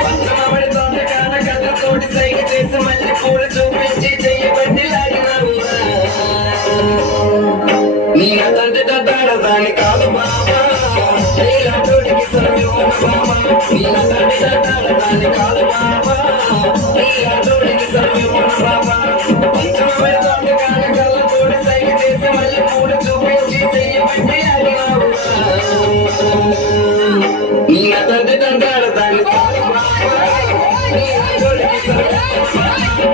పంచమామిడి తోట కాన కళ్ళతోటి సైగ చేసి మళ్ళీ పూలు చూపించి చెయ్యబట్టి లాగినావు నీ అతంటే దాని కాదు బాబా నీలాంటోడికి సర్వోన బాబా నీ అతంటే దాని కాదు బాబా నీలాంటోడికి సర్వోన బాబా పంచమామిడి తోట కాన కళ్ళతోటి సైగ చేసి మళ్ళీ పూలు చూపించి చెయ్యబట్టి లాగినావు నీ అతంటే దాని కాదు బాబా నీలాంటోడికి సర్వోన బాబా